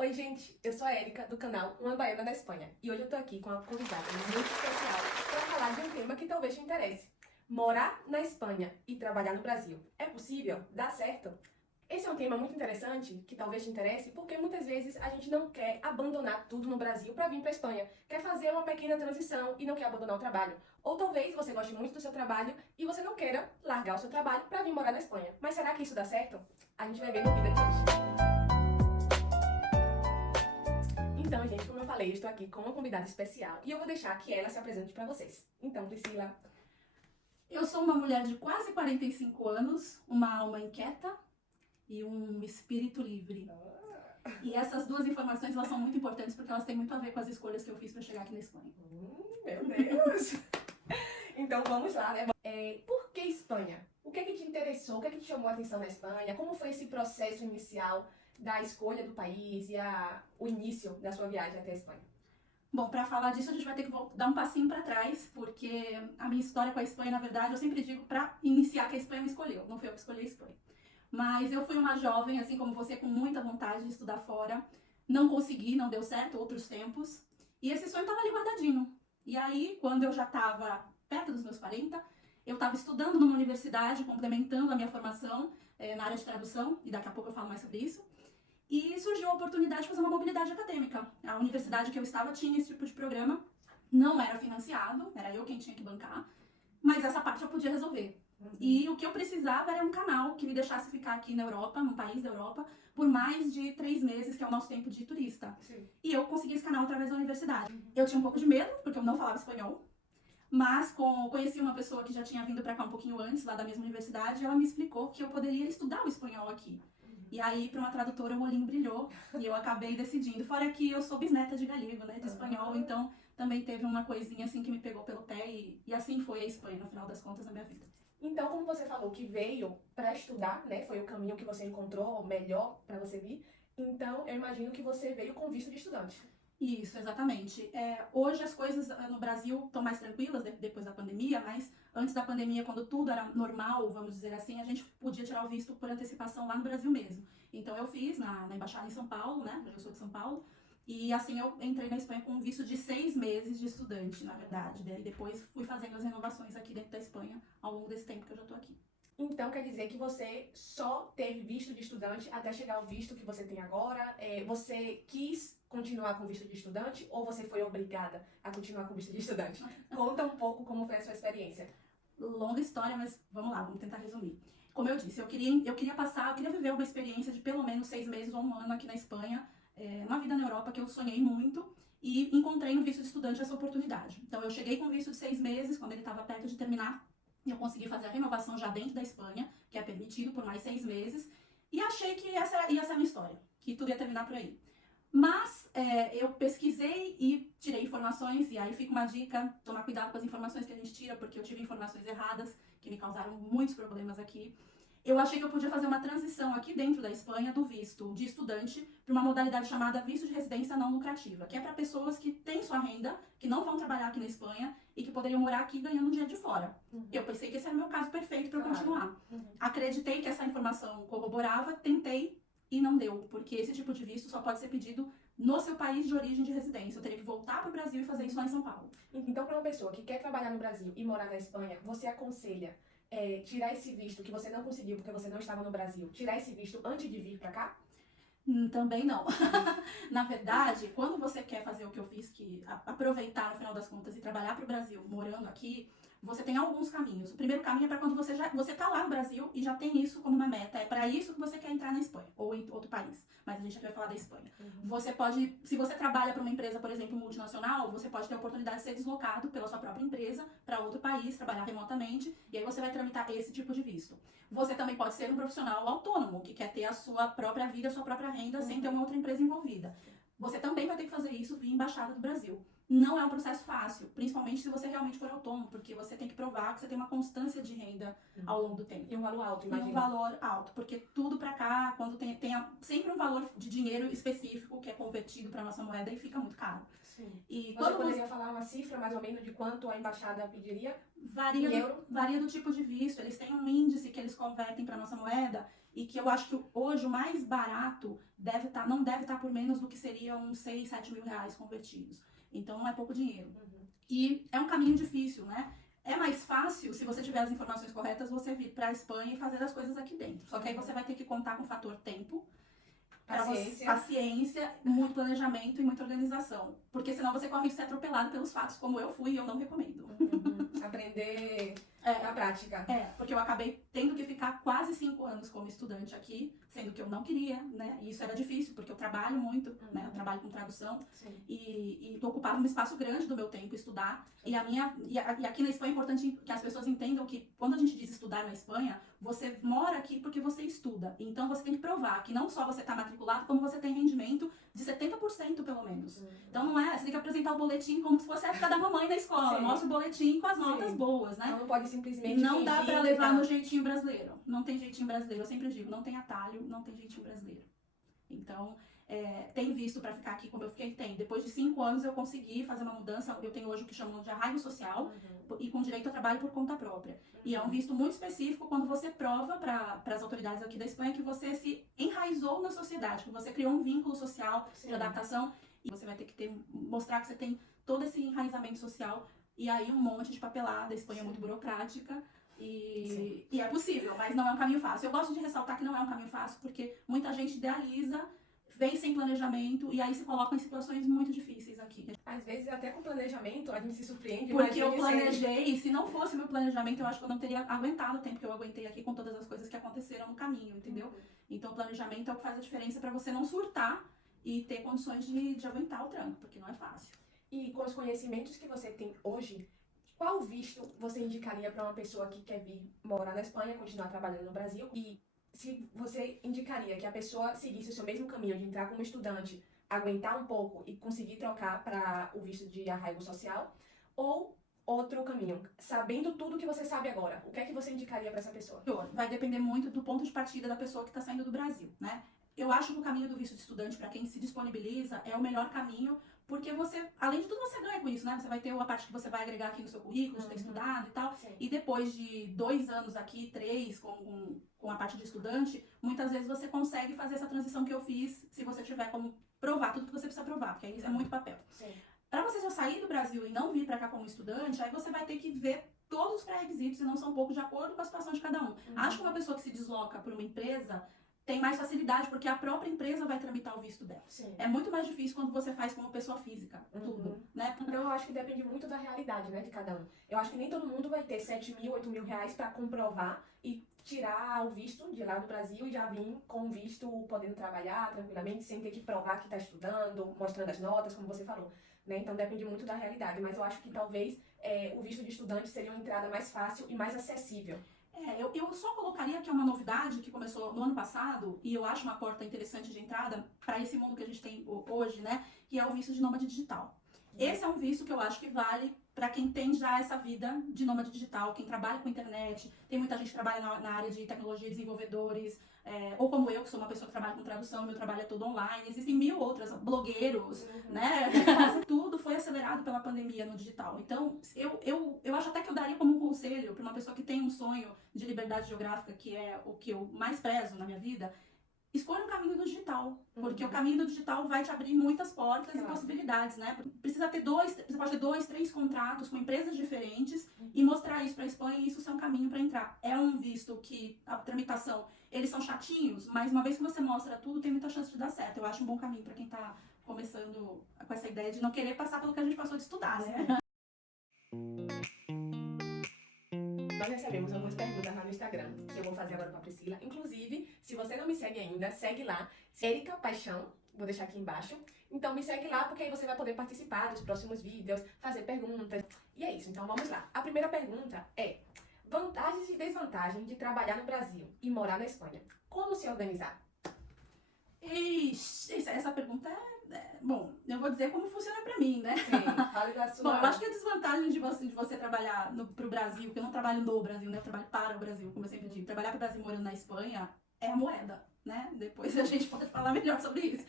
Oi, gente, eu sou a Érica, do canal Uma Baiana da Espanha, e hoje eu tô aqui com uma convidada muito especial para falar de um tema que talvez te interesse. Morar na Espanha e trabalhar no Brasil. É possível? Dá certo? Esse é um tema muito interessante, que talvez te interesse, porque muitas vezes a gente não quer abandonar tudo no Brasil para vir para a Espanha. Quer fazer uma pequena transição e não quer abandonar o trabalho. Ou talvez você goste muito do seu trabalho e você não queira largar o seu trabalho para vir morar na Espanha. Mas será que isso dá certo? A gente vai ver no vídeo de hoje. Então, gente, como eu falei, eu estou aqui com uma convidada especial e eu vou deixar que ela se apresente para vocês. Então, Priscila. Eu sou uma mulher de quase 45 anos, uma alma inquieta e um espírito livre. E essas duas informações elas são muito importantes porque elas têm muito a ver com as escolhas que eu fiz para chegar aqui na Espanha. Meu Deus! Então vamos lá, né? Por que Espanha? O que te interessou? O que te chamou a atenção na Espanha? Como foi esse processo inicial da escolha do país e o início da sua viagem até a Espanha? Bom, para falar disso a gente vai ter que dar um passinho para trás, porque a minha história com a Espanha, na verdade, eu sempre digo para iniciar que a Espanha me escolheu, não foi eu que escolhi a Espanha. Mas eu fui uma jovem, assim como você, com muita vontade de estudar fora. Não consegui, não deu certo, outros tempos. E esse sonho estava ali guardadinho. E aí, quando eu já estava perto dos meus 40, eu estava estudando numa universidade, complementando a minha formação na área de tradução, e daqui a pouco eu falo mais sobre isso. E surgiu a oportunidade de fazer uma mobilidade acadêmica. A universidade que eu estava tinha esse tipo de programa, não era financiado, era eu quem tinha que bancar, mas essa parte eu podia resolver. E o que eu precisava era um canal que me deixasse ficar aqui na Europa, num país da Europa, por mais de 3 meses, que é o nosso tempo de turista. Sim. E eu consegui esse canal através da universidade. Eu tinha um pouco de medo, porque eu não falava espanhol, mas conheci uma pessoa que já tinha vindo pra cá um pouquinho antes, lá da mesma universidade, e ela me explicou que eu poderia estudar o espanhol aqui. E aí, para uma tradutora, o olhinho brilhou e eu acabei decidindo. Fora que eu sou bisneta de galego, né, de espanhol, então também teve uma coisinha assim que me pegou pelo pé e assim foi a Espanha, no final das contas, na minha vida. Então, como você falou que veio para estudar, né? Foi o caminho que você encontrou melhor para você vir. Então, eu imagino que você veio com visto de estudante. Isso, exatamente. Hoje as coisas no Brasil estão mais tranquilas depois da pandemia, mas antes da pandemia, quando tudo era normal, vamos dizer assim, a gente podia tirar o visto por antecipação lá no Brasil mesmo. Então eu fiz na embaixada em São Paulo, né? Eu sou de São Paulo. E assim eu entrei na Espanha com um visto de 6 meses de estudante, na verdade. Daí depois fui fazendo as renovações aqui dentro da Espanha ao longo desse tempo que eu já tô aqui. Então, quer dizer que você só teve visto de estudante até chegar ao visto que você tem agora? Você quis continuar com visto de estudante ou você foi obrigada a continuar com visto de estudante? Conta um pouco como foi a sua experiência. Longa história, mas vamos lá, vamos tentar resumir. Como eu disse, eu queria viver uma experiência de pelo menos 6 meses ou um ano aqui na Espanha, uma vida na Europa que eu sonhei muito e encontrei no visto de estudante essa oportunidade. Então eu cheguei com o visto de 6 meses, quando ele estava perto de terminar, e eu consegui fazer a renovação já dentro da Espanha, que é permitido por mais 6 meses, e achei que essa ia ser a minha história, que tudo ia terminar por aí. Mas eu pesquisei e tirei informações, e aí fica uma dica, tomar cuidado com as informações que a gente tira, porque eu tive informações erradas, que me causaram muitos problemas aqui. Eu achei que eu podia fazer uma transição aqui dentro da Espanha do visto de estudante para uma modalidade chamada visto de residência não lucrativa, que é para pessoas que têm sua renda, que não vão trabalhar aqui na Espanha e que poderiam morar aqui ganhando um dinheiro de fora. Eu pensei que esse era o meu caso perfeito para eu continuar. Acreditei que essa informação corroborava, tentei e não deu, porque esse tipo de visto só pode ser pedido no seu país de origem de residência. Eu teria que voltar para o Brasil e fazer isso lá em São Paulo. Então, para uma pessoa que quer trabalhar no Brasil e morar na Espanha, você aconselha tirar esse visto que você não conseguiu porque você não estava no Brasil, tirar esse visto antes de vir para cá? Também não. Na verdade, quando você quer fazer o que eu fiz, que aproveitar no final das contas e trabalhar para o Brasil morando aqui, você tem alguns caminhos. O primeiro caminho é para quando você tá lá no Brasil e já tem isso como uma meta. É para isso que você quer entrar na Espanha ou em outro país. Mas a gente vai falar da Espanha. Você pode, se você trabalha para uma empresa, por exemplo, multinacional, você pode ter a oportunidade de ser deslocado pela sua própria empresa para outro país, trabalhar remotamente, e aí você vai tramitar esse tipo de visto. Você também pode ser um profissional autônomo, que quer ter a sua própria vida, a sua própria renda, sem ter uma outra empresa envolvida. Você também vai ter que fazer isso via Embaixada do Brasil. Não é um processo fácil, principalmente se você realmente for autônomo, porque você tem que provar que você tem uma constância de renda ao longo do tempo. E um valor alto, E imagina. um valor alto, porque tudo pra cá, quando tem sempre um valor de dinheiro específico que é convertido pra nossa moeda e fica muito caro. Sim. E Você quando poderia falar uma cifra mais ou menos de quanto a embaixada pediria? varia do tipo de visto, eles têm um índice que eles convertem pra nossa moeda e que eu acho que hoje o mais barato não deve estar por menos do que seria uns 6, 7 mil reais convertidos. Então não é pouco dinheiro. E é um caminho difícil, né? É mais fácil, se você tiver as informações corretas, você vir para a Espanha e fazer as coisas aqui dentro. Só que aí você vai ter que contar com o fator tempo, paciência, muito planejamento e muita organização. Porque senão você corre de ser atropelado pelos fatos, como eu fui e eu não recomendo. Aprender na prática. Porque eu acabei tendo que ficar quase 5 anos como estudante aqui, sendo que eu não queria, né? E isso era difícil, porque eu trabalho muito, né? Eu trabalho com tradução e ocupava um espaço grande do meu tempo estudar. E aqui na Espanha é importante que as pessoas entendam que quando a gente diz estudar na Espanha, você mora aqui porque você estuda. Então você tem que provar que não só você está matriculado, como você tem rendimento de 70% pelo menos. Então não é, você tem que apresentar o boletim como se fosse a época da mamãe na escola. Mostra o boletim com as notas boas, né? Então não pode simplesmente não dá pra levar tá? no jeitinho brasileiro. Não tem jeitinho brasileiro. Eu sempre digo, não tem atalho, não tem jeitinho brasileiro. Então, tem visto pra ficar aqui como eu fiquei? Tem. Depois de 5 anos eu consegui fazer uma mudança. Eu tenho hoje o que chamam de arraigo social e com direito a trabalho por conta própria. E é um visto muito específico quando você prova para as autoridades aqui da Espanha que você se enraizou na sociedade, que você criou um vínculo social de adaptação e você vai ter que mostrar que você tem todo esse enraizamento social. E aí um monte de papelada, a Espanha é muito burocrática e é possível, mas não é um caminho fácil. Eu gosto de ressaltar que não é um caminho fácil porque muita gente idealiza, vem sem planejamento e aí se coloca em situações muito difíceis aqui. Às vezes até com planejamento a gente se surpreende. Porque eu planejei e se não fosse meu planejamento eu acho que eu não teria aguentado o tempo que eu aguentei aqui com todas as coisas que aconteceram no caminho, entendeu? Então o planejamento é o que faz a diferença para você não surtar e ter condições de aguentar o tranco, porque não é fácil. E com os conhecimentos que você tem hoje, qual visto você indicaria para uma pessoa que quer vir morar na Espanha, continuar trabalhando no Brasil? E se você indicaria que a pessoa seguisse o seu mesmo caminho de entrar como estudante, aguentar um pouco e conseguir trocar para o visto de arraigo social? Ou outro caminho, sabendo tudo que você sabe agora, o que é que você indicaria para essa pessoa? Vai depender muito do ponto de partida da pessoa que está saindo do Brasil, né? Eu acho que o caminho do visto de estudante, para quem se disponibiliza, é o melhor caminho, porque você, além de tudo, você ganha com isso, né? Você vai ter a parte que você vai agregar aqui no seu currículo, de ter estudado e tal. E depois de 2 anos aqui, 3, com a parte de estudante, muitas vezes você consegue fazer essa transição que eu fiz, se você tiver como provar tudo que você precisa provar, porque aí é muito papel. Para você já sair do Brasil e não vir para cá como estudante, aí você vai ter que ver todos os pré-requisitos e não são um pouco de acordo com a situação de cada um. Acho que uma pessoa que se desloca por uma empresa tem mais facilidade, porque a própria empresa vai tramitar o visto dela. É muito mais difícil quando você faz como pessoa física, tudo, né? Então eu acho que depende muito da realidade, né, de cada um. Eu acho que nem todo mundo vai ter 7 mil, 8 mil reais para comprovar e tirar o visto de lá do Brasil e já vir com o visto podendo trabalhar tranquilamente, sem ter que provar que está estudando, mostrando as notas, como você falou. Né? Então depende muito da realidade, mas eu acho que talvez o visto de estudante seria uma entrada mais fácil e mais acessível. Eu só colocaria que é uma novidade que começou no ano passado, e eu acho uma porta interessante de entrada para esse mundo que a gente tem hoje, né? Que é o visto de nômade digital. Esse é um visto que eu acho que vale para quem tem já essa vida de nômade digital, quem trabalha com internet, tem muita gente que trabalha na área de tecnologia, desenvolvedores, ou como eu, que sou uma pessoa que trabalha com tradução, meu trabalho é todo online, existem 1000 outras, blogueiros, né? Tudo foi acelerado pela pandemia no digital. Então, eu acho até que eu daria como um conselho para uma pessoa que tem um sonho de liberdade geográfica, que é o que eu mais prezo na minha vida, escolha o caminho do digital, porque o caminho do digital vai te abrir muitas portas e possibilidades, né? Você pode ter 2, 3 contratos com empresas diferentes e mostrar isso para a Espanha e isso ser um caminho para entrar. É um visto que a tramitação, eles são chatinhos, mas uma vez que você mostra tudo, tem muita chance de dar certo. Eu acho um bom caminho para quem tá começando com essa ideia de não querer passar pelo que a gente passou de estudar, né? Nós recebemos algumas perguntas lá no Instagram, que eu vou fazer agora com a Priscila. Inclusive, se você não me segue ainda, segue lá, Erika Paixão, vou deixar aqui embaixo. Então me segue lá, porque aí você vai poder participar dos próximos vídeos, fazer perguntas. E é isso, então vamos lá. A primeira pergunta é: vantagens e desvantagens de trabalhar no Brasil e morar na Espanha. Como se organizar? Ixi, essa pergunta bom, eu vou dizer como funciona pra mim, né? Sim, fale da sua. Bom, eu acho que a desvantagem de você trabalhar pro Brasil, porque eu não trabalho no Brasil, né? Eu trabalho para o Brasil, como eu sempre digo. Trabalhar pro Brasil morando na Espanha é a moeda, né? Depois a gente pode falar melhor sobre isso.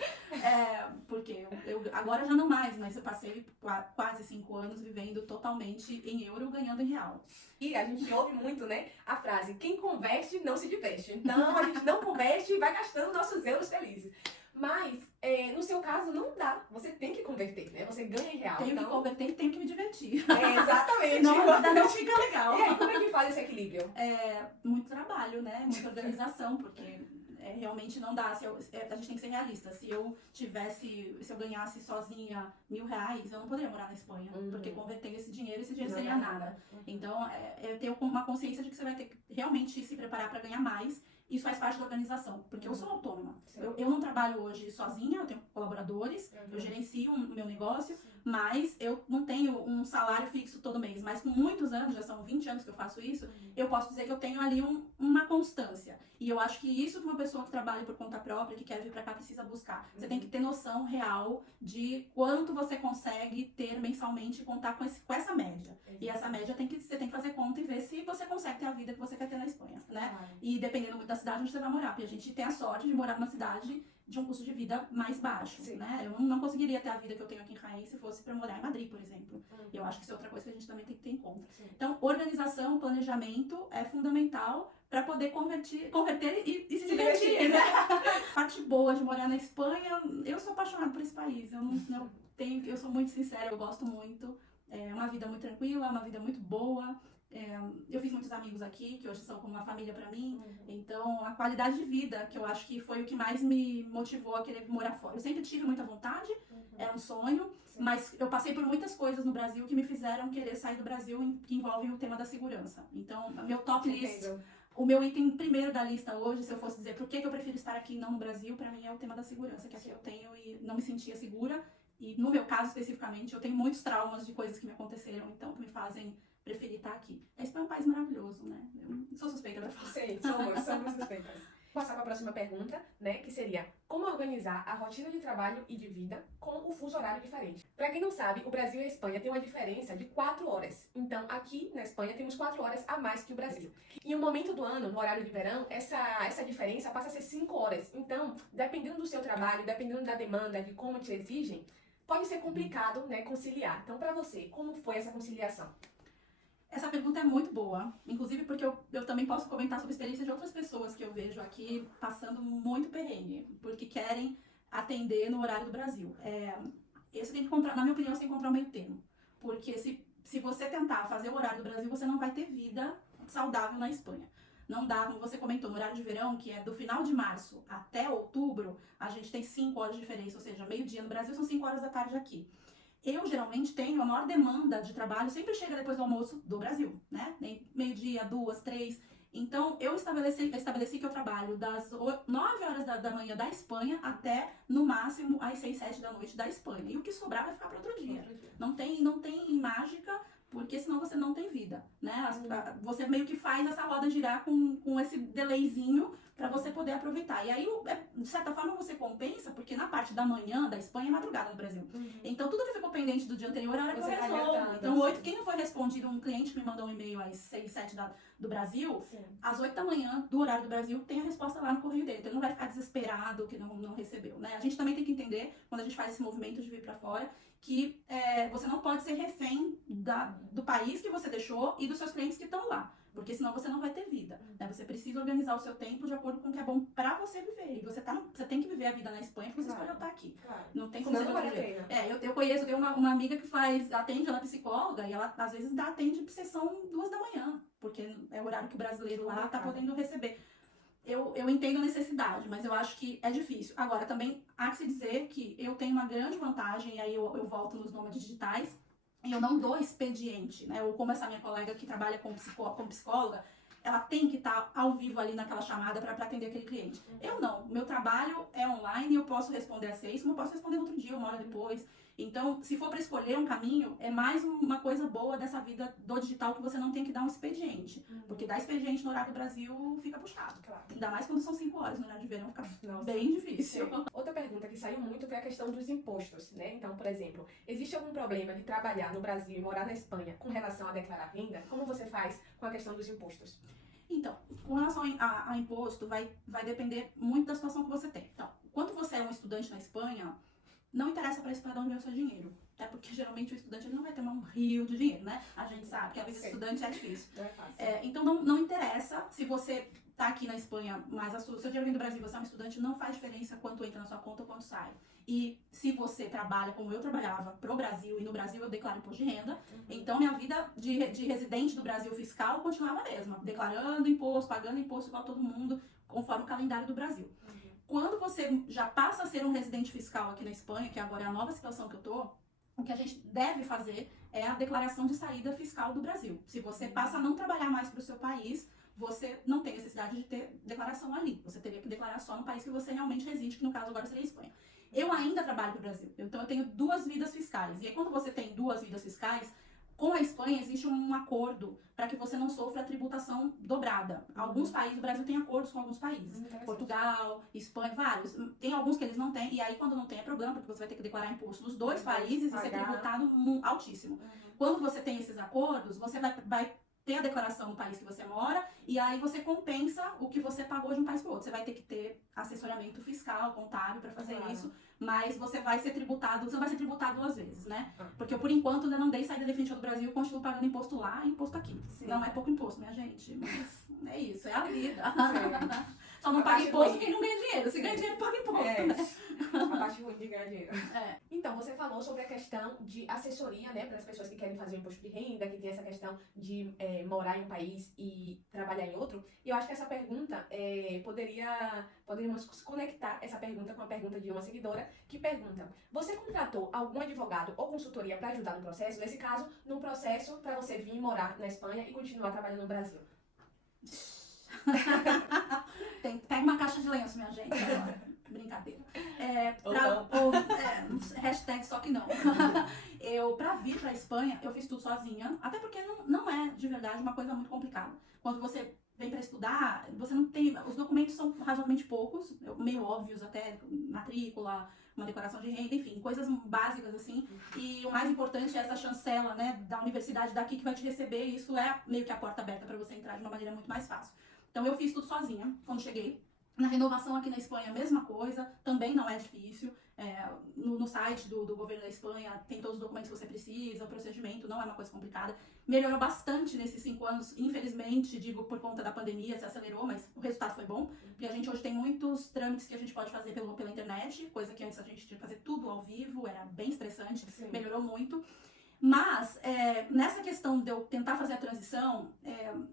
Porque eu agora já não mais, mas eu passei quase 5 anos vivendo totalmente em euro, ganhando em real. E a gente ouve muito, né, a frase, quem converte não se diverte. Então, a gente não converte e vai gastando nossos euros felizes. Mas, no seu caso, não dá. Você tem que converter, né? Você ganha em real. Tenho que converter e tenho que me divertir. Exatamente. Senão a vida não fica legal. E aí, como é que faz esse equilíbrio? Muito trabalho, né? Muita organização, porque realmente não dá. A gente tem que ser realista. Se eu ganhasse sozinha R$1.000, eu não poderia morar na Espanha. Porque convertendo esse dinheiro seria nada. Então, eu tenho uma consciência de que você vai ter que realmente se preparar para ganhar mais. Isso faz parte da organização, porque eu sou autônoma. Eu não trabalho hoje sozinha, eu tenho colaboradores, eu gerencio o meu negócio, mas eu não tenho um salário fixo todo mês. Mas com muitos anos, já são 20 anos que eu faço isso, eu posso dizer que eu tenho ali uma constância. E eu acho que isso que uma pessoa que trabalha por conta própria, que quer vir pra cá, precisa buscar. Você tem que ter noção real de quanto você consegue ter mensalmente e contar com essa média. E essa média você tem que fazer conta e ver se você consegue ter a vida que você quer ter na Espanha, né? E dependendo muito da cidade onde você vai morar, porque a gente tem a sorte de morar numa cidade de um custo de vida mais baixo, né? Eu não conseguiria ter a vida que eu tenho aqui em Jaén se fosse para morar em Madrid, por exemplo. E eu acho que isso é outra coisa que a gente também tem que ter em conta. Então, organização, planejamento é fundamental para poder converter e se divertir, né? Parte boa de morar na Espanha, eu sou apaixonada por esse país. Eu sou muito sincera, eu gosto muito. É uma vida muito tranquila, uma vida muito boa. Eu fiz muitos amigos aqui, que hoje são como uma família pra mim. Então, a qualidade de vida, que eu acho que foi o que mais me motivou a querer morar fora. Eu sempre tive muita vontade, era um sonho, mas eu passei por muitas coisas no Brasil que me fizeram querer sair do Brasil, que envolvem o tema da segurança. Então, meu top list, o meu item primeiro da lista hoje, se eu fosse dizer por que eu prefiro estar aqui e não no Brasil, pra mim é o tema da segurança, que aqui eu tenho e não me sentia segura. E no meu caso especificamente, eu tenho muitos traumas de coisas que me aconteceram, então, que me fazem preferir estar aqui. A Espanha é um país maravilhoso, né? Eu sou suspeita da falar. Sim, somos suspeitas. Vou passar para a próxima pergunta, né? Que seria, como organizar a rotina de trabalho e de vida com o fuso horário diferente? Para quem não sabe, o Brasil e a Espanha têm uma diferença de 4 horas. Então, aqui na Espanha, temos 4 horas a mais que o Brasil. E em um momento do ano, no horário de verão, essa diferença passa a ser 5 horas. Então, dependendo do seu trabalho, dependendo da demanda, de como te exigem, pode ser complicado, né, conciliar. Então, para você, como foi essa conciliação? Essa pergunta é muito boa, inclusive porque eu também posso comentar sobre a experiência de outras pessoas que eu vejo aqui passando muito perrengue, porque querem atender no horário do Brasil. Você tem que encontrar, na minha opinião, você tem que encontrar um meio termo. Porque se você tentar fazer o horário do Brasil, você não vai ter vida saudável na Espanha. Não dá, como você comentou, no horário de verão, que é do final de março até outubro, a gente tem 5 horas de diferença, ou seja, meio-dia no Brasil são 5 horas da tarde aqui. Eu, geralmente, tenho a maior demanda de trabalho, sempre chega depois do almoço do Brasil, né? Meio-dia, 2, 3. Então, eu estabeleci que eu trabalho das 9 horas da manhã da Espanha até, no máximo, às 6, 7 da noite da Espanha. E o que sobrar vai ficar para outro dia. Não tem mágica, porque senão você não tem vida, né? Você meio que faz essa roda girar com esse delayzinho para você poder aproveitar. E aí, de certa forma, você compensa, porque na parte da manhã da Espanha é madrugada no Brasil. Então, tudo que ficou pendente do dia anterior, é a hora que eu resolvo. Então, quem não foi respondido, um cliente que me mandou um e-mail às 6, 7 do Brasil, às 8 da manhã, do horário do Brasil, tem a resposta lá no correio dele. Então, ele não vai ficar desesperado que não recebeu, né? A gente também tem que entender, quando a gente faz esse movimento de vir para fora, que você não pode ser refém do país que você deixou e dos seus clientes que estão lá. Porque senão você não vai ter vida, né? Você precisa organizar o seu tempo de acordo com o que é bom pra você viver. E você tem que viver a vida na Espanha porque você escolheu estar aqui. Não tem como você não viver. Eu tenho uma amiga que atende, ela é psicóloga, e ela às vezes atende sessão 2 da manhã, porque é o horário que o brasileiro lá tá podendo receber. Eu entendo a necessidade, mas eu acho que é difícil. Agora, também há que se dizer que eu tenho uma grande vantagem, e aí eu volto nos nômades digitais, e eu não dou expediente, né? Ou como essa minha colega que trabalha como psicóloga, ela tem que estar ao vivo ali naquela chamada para atender aquele cliente. Eu não. Meu trabalho é online, eu posso responder às 6, como eu posso responder no outro dia, 1 hora depois. Então, se for para escolher um caminho, é mais uma coisa boa dessa vida do digital, que você não tem que dar um expediente. Porque dar expediente no horário do Brasil fica puxado. Ainda mais quando são 5 horas no horário de verão, fica bem difícil. Outra pergunta que saiu muito foi a questão dos impostos, né? Então, por exemplo, existe algum problema de trabalhar no Brasil e morar na Espanha com relação a declarar renda? Como você faz com a questão dos impostos? Então, com relação a imposto, vai depender muito da situação que você tem. Então, quando você é um estudante na Espanha, não interessa para a Espanha de onde vem o seu dinheiro. Até porque geralmente o estudante ele não vai ter um rio de dinheiro, né? A gente sabe que a vida de estudante é difícil. Não é fácil. Então não interessa se você tá aqui na Espanha, mas o seu dinheiro vem do Brasil, você é um estudante, não faz diferença quanto entra na sua conta ou quanto sai. E se você trabalha como eu trabalhava pro Brasil, e no Brasil eu declaro imposto de renda, então minha vida de residente do Brasil fiscal continuava a mesma, declarando imposto, pagando imposto igual todo mundo, conforme o calendário do Brasil. Quando você já passa a ser um residente fiscal aqui na Espanha, que agora é a nova situação que eu tô, o que a gente deve fazer é a declaração de saída fiscal do Brasil. Se você passa a não trabalhar mais para o seu país, você não tem necessidade de ter declaração ali. Você teria que declarar só no país que você realmente reside, que no caso agora seria a Espanha. Eu ainda trabalho para o Brasil, então eu tenho 2 vidas fiscais. E aí quando você tem 2 vidas fiscais, com a Espanha existe um acordo para que você não sofra tributação dobrada. Alguns países, o Brasil tem acordos com alguns países. Portugal, Espanha, vários. Tem alguns que eles não têm, e aí quando não tem é problema, porque você vai ter que declarar imposto nos 2 países e ser tributado altíssimo. Quando você tem esses acordos, você vai ter a declaração do país que você mora, e aí você compensa o que você pagou de um país para o outro. Você vai ter que ter assessoramento fiscal, contábil para fazer isso, mas você vai ser tributado, você não vai ser tributado 2 vezes, né? Porque eu, por enquanto, ainda não dei saída definitiva do Brasil e continuo pagando imposto lá e imposto aqui. Sim. Não é pouco imposto, minha gente, mas é isso, é a vida. Só não paga imposto quem não ganha dinheiro. Se ganha dinheiro, paga imposto, né? A parte ruim de ganhar dinheiro. Então, você falou sobre a questão de assessoria, né, para as pessoas que querem fazer o imposto de renda, que tem essa questão de morar em um país e trabalhar em outro. E eu acho que essa pergunta, poderíamos conectar essa pergunta com a pergunta de uma seguidora, que pergunta: você contratou algum advogado ou consultoria para ajudar no processo? Nesse caso, no processo para você vir morar na Espanha e continuar trabalhando no Brasil. Pega uma caixa de lenço, minha gente. Brincadeira. Hashtag só que não. Pra vir pra Espanha, eu fiz tudo sozinha. Até porque não é, de verdade, uma coisa muito complicada. Quando você vem pra estudar, você não tem... Os documentos são razoavelmente poucos, meio óbvios até, matrícula, uma declaração de renda, enfim, coisas básicas assim. E o mais importante é essa chancela, né, da universidade daqui que vai te receber. E isso é meio que a porta aberta pra você entrar de uma maneira muito mais fácil. Então eu fiz tudo sozinha quando cheguei. Na renovação aqui na Espanha, a mesma coisa, também não é difícil. No site do governo da Espanha tem todos os documentos que você precisa, o procedimento não é uma coisa complicada. Melhorou bastante nesses 5 anos, infelizmente, digo, por conta da pandemia, se acelerou, mas o resultado foi bom. Porque a gente hoje tem muitos trâmites que a gente pode fazer pela internet, coisa que antes a gente tinha que fazer tudo ao vivo, era bem estressante, melhorou muito. Mas, nessa questão de eu tentar fazer a transição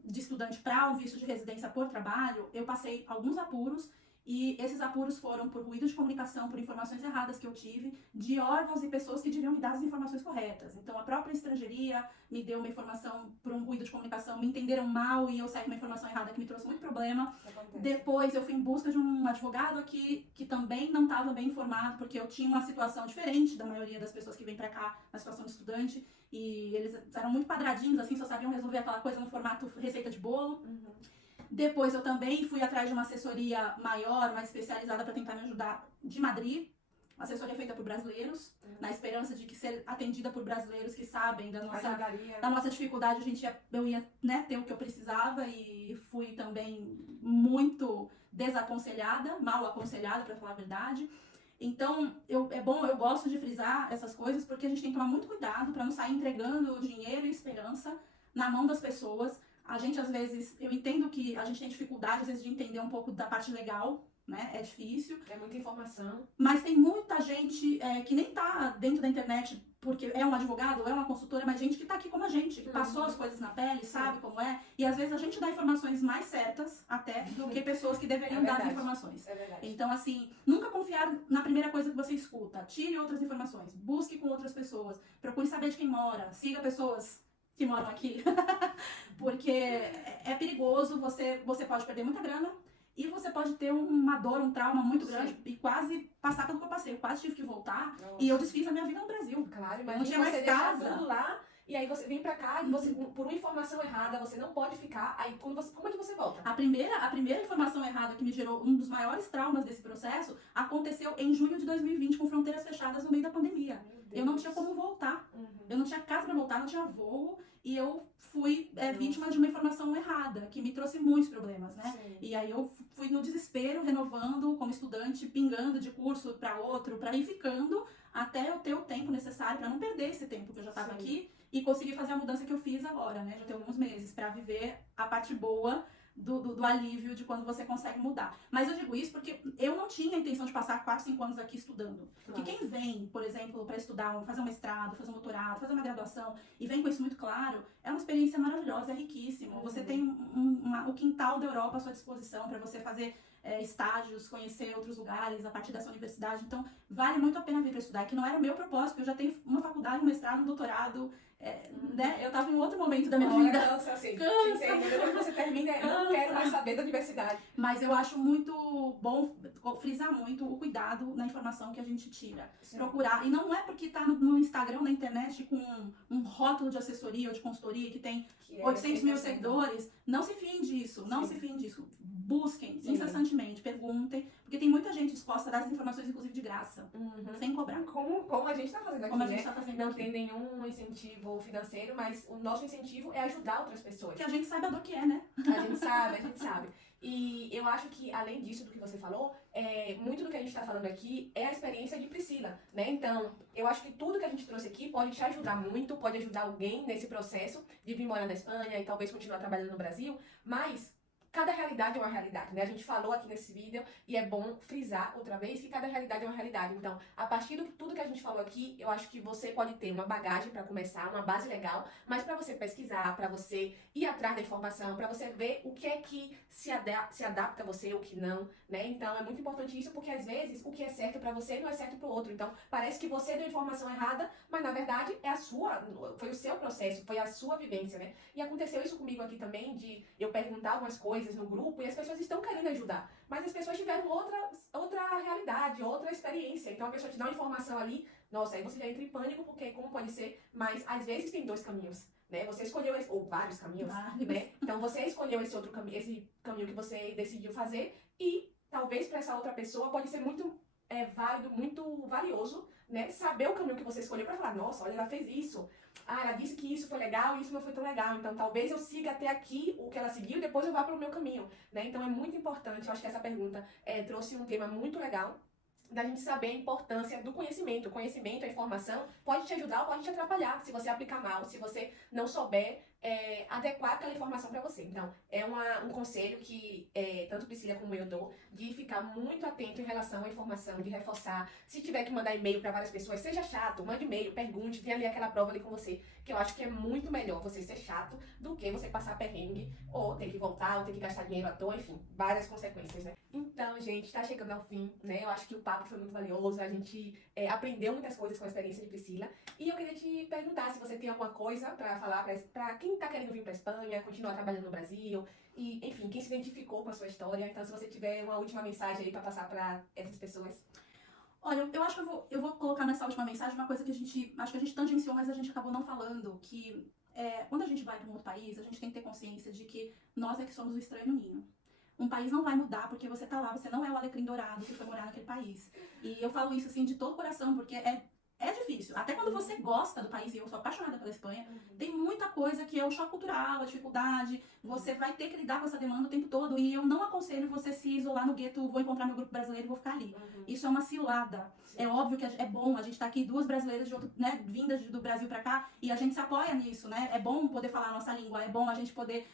de estudante para um visto de residência por trabalho, eu passei alguns apuros, e esses apuros foram por ruído de comunicação, por informações erradas que eu tive, de órgãos e pessoas que deviam me dar as informações corretas. Então, a própria estrangeiria me deu uma informação por um ruído de comunicação, me entenderam mal e eu saí com uma informação errada que me trouxe muito problema. Depois, eu fui em busca de um advogado aqui que também não estava bem informado, porque eu tinha uma situação diferente da maioria das pessoas que vêm pra cá, na situação de estudante, e eles eram muito quadradinhos, assim, só sabiam resolver aquela coisa no formato receita de bolo. Depois eu também fui atrás de uma assessoria maior, mais especializada para tentar me ajudar de Madrid. Uma assessoria feita por brasileiros, na esperança de que ser atendida por brasileiros que sabem da nossa dificuldade, eu ia, né, ter o que eu precisava, e fui também muito desaconselhada, mal aconselhada, para falar a verdade. Então, eu gosto de frisar essas coisas, porque a gente tem que tomar muito cuidado para não sair entregando dinheiro e esperança na mão das pessoas. A gente, às vezes, eu entendo que a gente tem dificuldade, às vezes, de entender um pouco da parte legal, né? É difícil. É muita informação. Mas tem muita gente que nem tá dentro da internet porque é um advogado ou é uma consultora, mas gente que tá aqui como a gente, que passou as coisas na pele, sabe como é. E, às vezes, a gente dá informações mais certas, até, do que pessoas que deveriam dar as informações. É verdade. Então, assim, nunca confiar na primeira coisa que você escuta. Tire outras informações. Busque com outras pessoas. Procure saber de quem mora. Siga pessoas que moram aqui, porque é perigoso, você pode perder muita grana e você pode ter uma dor, um trauma muito grande e quase passar pelo que eu passei. Eu quase tive que voltar e eu desfiz a minha vida no Brasil. Claro, eu não tinha mais casa. Tudo lá, e aí você vem pra cá e você, por uma informação errada, você não pode ficar. Aí como é que você volta? A primeira informação errada que me gerou um dos maiores traumas desse processo aconteceu em junho de 2020, com fronteiras fechadas no meio da pandemia. Eu não tinha como voltar. Eu não tinha casa pra voltar, não tinha voo, e eu fui vítima de uma informação errada, que me trouxe muitos problemas, né? Sim. E aí eu fui no desespero, renovando como estudante, pingando de curso para outro, para ir ficando, até eu ter o tempo necessário para não perder esse tempo que eu já estava Sim. aqui e conseguir fazer a mudança que eu fiz agora, né? Já tem alguns meses para viver a parte boa do alívio de quando você consegue mudar. Mas eu digo isso porque eu não tinha a intenção de passar 4, 5 anos aqui estudando. Porque Claro. quem vem, por exemplo, para estudar, fazer um mestrado, fazer um doutorado, fazer uma graduação e vem com isso muito claro, é uma experiência maravilhosa, é riquíssimo. Você tem o quintal da Europa à sua disposição para você fazer estágios, conhecer outros lugares a partir dessa universidade. Então, vale muito a pena vir para estudar, que não era o meu propósito, porque eu já tenho uma faculdade, um mestrado, um doutorado, né? Eu estava em outro momento da minha vida. Cansa, assim. Depois que você termina, eu não quero mais saber da universidade. Mas eu acho muito bom frisar muito o cuidado na informação que a gente tira. Sim. Procurar. E não é porque tá no Instagram, na internet, com um rótulo de assessoria ou de consultoria que tem 800 mil seguidores. Não se fiem disso. Não Sim. se fiem disso. Busquem Sim. incessantemente, perguntem, porque tem muita gente disposta a dar essas informações, inclusive de graça, sem cobrar. Como a gente está fazendo aqui, Como a gente né? está fazendo Não aqui. tem nenhum incentivo financeiro, mas o nosso incentivo é ajudar outras pessoas. Que a gente sabe a dor que é, né? A gente sabe. E eu acho que, além disso, do que você falou, muito do que a gente está falando aqui é a experiência de Priscila, né? Então, eu acho que tudo que a gente trouxe aqui pode te ajudar muito, pode ajudar alguém nesse processo de vir morar na Espanha e talvez continuar trabalhando no Brasil, mas cada realidade é uma realidade, né? A gente falou aqui nesse vídeo e é bom frisar outra vez que cada realidade é uma realidade. Então, a partir de tudo que a gente falou aqui, eu acho que você pode ter uma bagagem para começar, uma base legal, mas para você pesquisar, para você ir atrás da informação, para você ver o que é que se adapta a você, o que não, né? Então, é muito importante isso porque às vezes o que é certo para você não é certo para o outro. Então, parece que você deu informação errada, mas na verdade foi o seu processo, foi a sua vivência, né? E aconteceu isso comigo aqui também, de eu perguntar algumas coisas no grupo e as pessoas estão querendo ajudar, mas as pessoas tiveram outra realidade, outra experiência. Então a pessoa te dá uma informação ali, nossa, aí você já entra em pânico, porque como pode ser, mas às vezes tem 2 caminhos, né? Você escolheu ou vários caminhos, né? Então você escolheu esse outro caminho, esse caminho que você decidiu fazer e talvez para essa outra pessoa pode ser muito válido, muito valioso, né? Saber o caminho que você escolheu para falar, nossa, olha, ela fez isso. Ela disse que isso foi legal e isso não foi tão legal. Então, talvez eu siga até aqui o que ela seguiu e depois eu vá para o meu caminho, né? Então, é muito importante. Eu acho que essa pergunta trouxe um tema muito legal da gente saber a importância do conhecimento. O conhecimento, a informação, pode te ajudar ou pode te atrapalhar se você aplicar mal, se você não souber adequar aquela informação para você. Então, é um conselho que tanto Priscila como eu dou, de ficar muito atento em relação à informação, de reforçar. Se tiver que mandar e-mail para várias pessoas, seja chato, mande e-mail, pergunte, tenha ali aquela prova ali com você, que eu acho que é muito melhor você ser chato do que você passar perrengue, ou ter que voltar, ou ter que gastar dinheiro à toa, enfim, várias consequências, né? Então, gente, tá chegando ao fim, né? Eu acho que o papo foi muito valioso, a gente aprendeu muitas coisas com a experiência de Priscila, e eu queria te perguntar se você tem alguma coisa para falar para quem tá querendo vir pra Espanha, continuar trabalhando no Brasil, e, enfim, quem se identificou com a sua história. Então, se você tiver uma última mensagem aí para passar para essas pessoas. Olha, eu acho que eu vou colocar nessa última mensagem uma coisa que acho que a gente tangenciou, mas a gente acabou não falando, que quando a gente vai para um outro país, a gente tem que ter consciência de que nós é que somos o estranho no ninho. Um país não vai mudar porque você tá lá, você não é o alecrim dourado que foi morar naquele país. E eu falo isso assim de todo o coração, porque é difícil. Até quando você gosta do país, e eu sou apaixonada pela Espanha, tem muita coisa que é o choque cultural, a dificuldade, você vai ter que lidar com essa demanda o tempo todo, e eu não aconselho você se isolar no gueto, vou encontrar meu grupo brasileiro e vou ficar ali. Isso é uma cilada. É óbvio que é bom, a gente tá aqui, 2 brasileiras vindas do Brasil pra cá, e a gente se apoia nisso, né? É bom poder falar a nossa língua, é bom a gente poder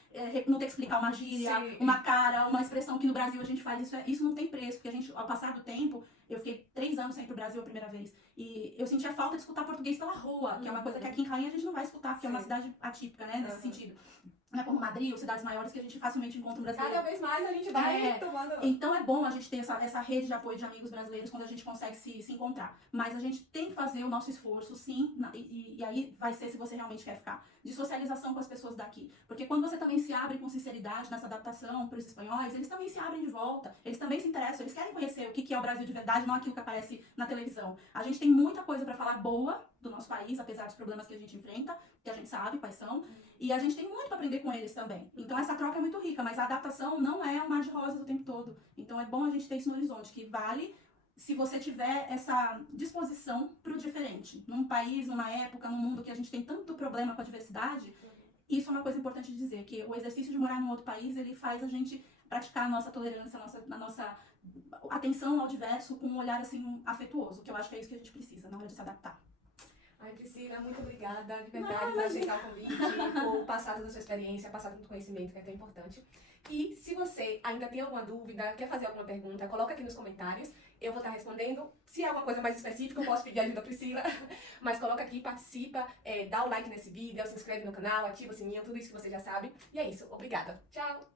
não ter que explicar uma gíria, uma cara, uma expressão que no Brasil a gente faz. Isso não tem preço, porque a gente, ao passar do tempo, eu fiquei 3 anos sem ir pro Brasil a primeira vez, e eu sentia falta de escutar português pela rua, que é uma coisa que aqui em Rainha a gente não vai escutar, porque é uma cidade atípica, né, nesse sentido. Não é como Madrid ou cidades maiores que a gente facilmente encontra um brasileiro. Cada vez mais a gente vai tomando... Então é bom a gente ter essa rede de apoio de amigos brasileiros quando a gente consegue se encontrar. Mas a gente tem que fazer o nosso esforço, sim, e aí vai ser se você realmente quer ficar, de socialização com as pessoas daqui. Porque quando você também se abre com sinceridade nessa adaptação para os espanhóis, eles também se abrem de volta, eles também se interessam, eles querem conhecer o que é o Brasil de verdade, não aquilo que aparece na televisão. A gente tem muita coisa para falar boa do nosso país, apesar dos problemas que a gente enfrenta, que a gente sabe quais são, e a gente tem muito para aprender com eles também. Então essa troca é muito rica, mas a adaptação não é um mar de rosas o tempo todo. Então é bom a gente ter isso no horizonte, que vale se você tiver essa disposição pro diferente. Num país, numa época, num mundo que a gente tem tanto problema com a diversidade, isso é uma coisa importante de dizer, que o exercício de morar num outro país, ele faz a gente praticar a nossa tolerância, a nossa atenção ao diverso com um olhar, assim, afetuoso, que eu acho que é isso que a gente precisa na hora de se adaptar. Ai, Priscila, muito obrigada, de verdade, por aceitar o convite, por passar toda a sua experiência, passar todo o conhecimento, que é tão importante. E se você ainda tem alguma dúvida, quer fazer alguma pergunta, coloca aqui nos comentários, eu vou estar respondendo. Se é alguma coisa mais específica, eu posso pedir ajuda à Priscila, mas coloca aqui, participa, dá o like nesse vídeo, se inscreve no canal, ativa o sininho, tudo isso que você já sabe. E é isso, obrigada. Tchau!